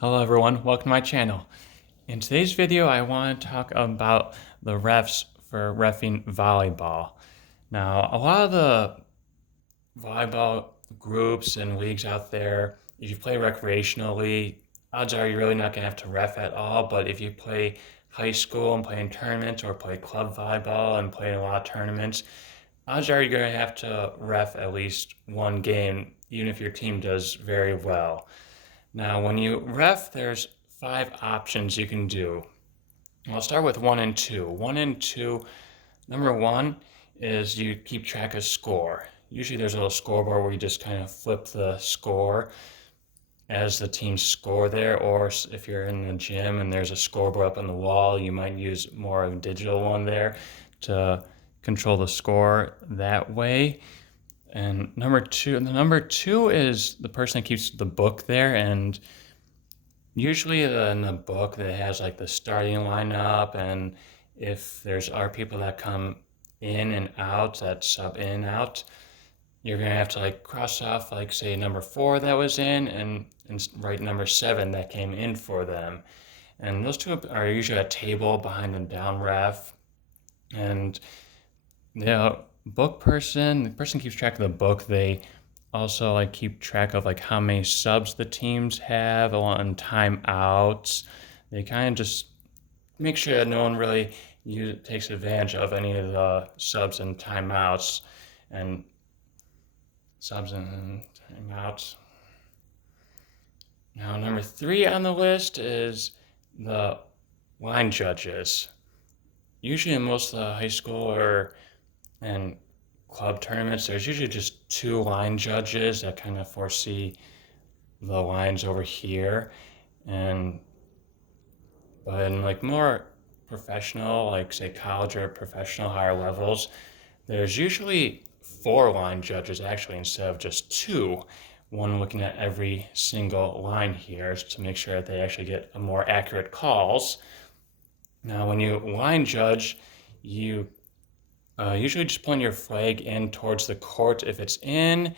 Hello everyone, welcome to my channel. In today's video, I want to talk about the refs for reffing volleyball. Now, a lot of the volleyball groups and leagues out there, if you play recreationally, odds are you're really not going to have to ref at all. But if you play high school and play in tournaments or play club volleyball and play in a lot of tournaments, odds are you're going to have to ref at least one game, even if your team does very well. Now, when you ref, there's 5 options you can do. I'll start with 1 and 2. 1 and 2, number 1 is you keep track of score. Usually there's a little scoreboard where you just kind of flip the score as the team's score there, or if you're in the gym and there's a scoreboard up on the wall, you might use more of a digital one there to control the score that way. And number two is the person that keeps the book there, and usually in the book that has like the starting lineup, and if there's are people that come in and out, that sub in and out, you're gonna have to like cross off like say number 4 that was in and write number 7 that came in for them. And those two are usually a table behind the down ref, and the person keeps track of the book. They also like keep track of like how many subs the teams have on timeouts. They kind of just make sure that no one really takes advantage of any of the subs and timeouts and timeouts. Now, number 3 on the list is the line judges. Usually in most of the high school and club tournaments, there's usually just 2 line judges that kind of foresee the lines over here. But in like more professional, like say college or professional higher levels, there's usually 4 line judges actually instead of just 2. One looking at every single line here to make sure that they actually get more accurate calls. Now, when you line judge, you usually just point your flag in towards the court if it's in.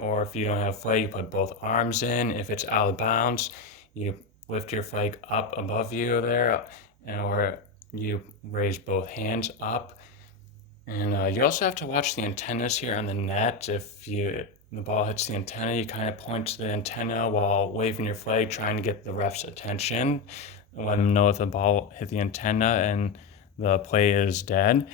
Or if you don't have a flag, you put both arms in. If it's out of bounds, you lift your flag up above you there, or you raise both hands up. And you also have to watch the antennas here on the net. If the ball hits the antenna, you kind of point to the antenna while waving your flag, trying to get the ref's attention, and let them know if the ball hit the antenna and the play is dead.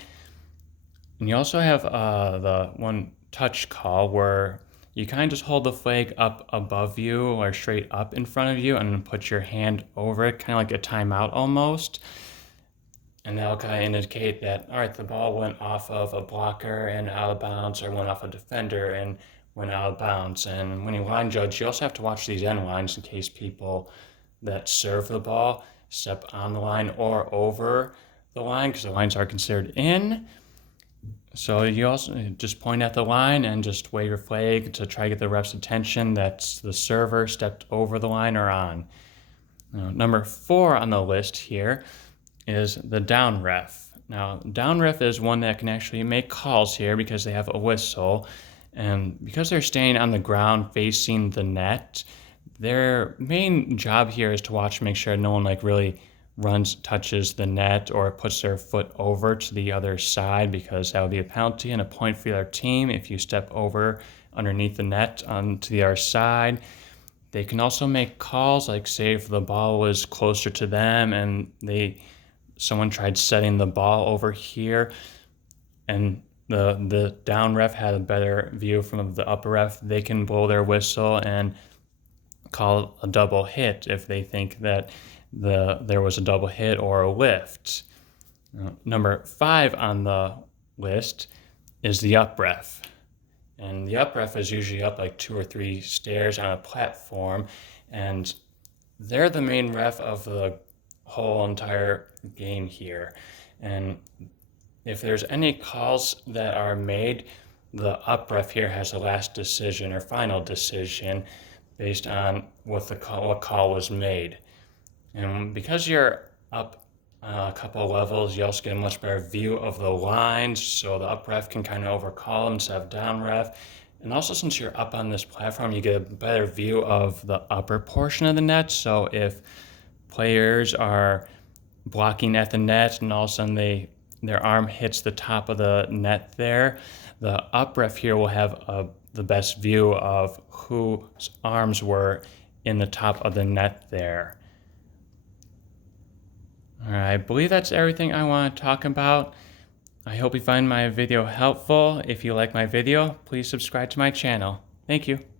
And you also have the one touch call where you kind of just hold the flag up above you or straight up in front of you and then put your hand over it, kind of like a timeout almost. And that'll kind of indicate that, all right, the ball went off of a blocker and out of bounds, or went off a defender and went out of bounds. And when you line judge, you also have to watch these end lines in case people that serve the ball step on the line or over the line, because the lines are considered in. So you also just point at the line and just wave your flag to try to get the ref's attention that the server stepped over the line or on. Now, number 4 on the list here is the down ref. Now, down ref is one that can actually make calls here because they have a whistle. And because they're staying on the ground facing the net, their main job here is to watch and make sure no one like really touches the net or puts their foot over to the other side, because that would be a penalty and a point for their team if you step over underneath the net onto the other side. They can also make calls, like say if the ball was closer to them and someone tried setting the ball over here and the down ref had a better view from the upper ref, they can blow their whistle and call a double hit if they think that there was a double hit or a lift. Number 5 on the list is the up ref. And the up ref is usually up like 2 or 3 stairs on a platform, and they're the main ref of the whole entire game here. And if there's any calls that are made, the up ref here has the last decision or final decision based on what call was made. And because you're up a couple of levels, you also get a much better view of the lines, so the up ref can kind of overcall them instead of down ref. And also, since you're up on this platform, you get a better view of the upper portion of the net. So if players are blocking at the net and all of a sudden their arm hits the top of the net there, the up ref here will have the best view of whose arms were in the top of the net there. All right, I believe that's everything I want to talk about. I hope you find my video helpful. If you like my video, please subscribe to my channel. Thank you.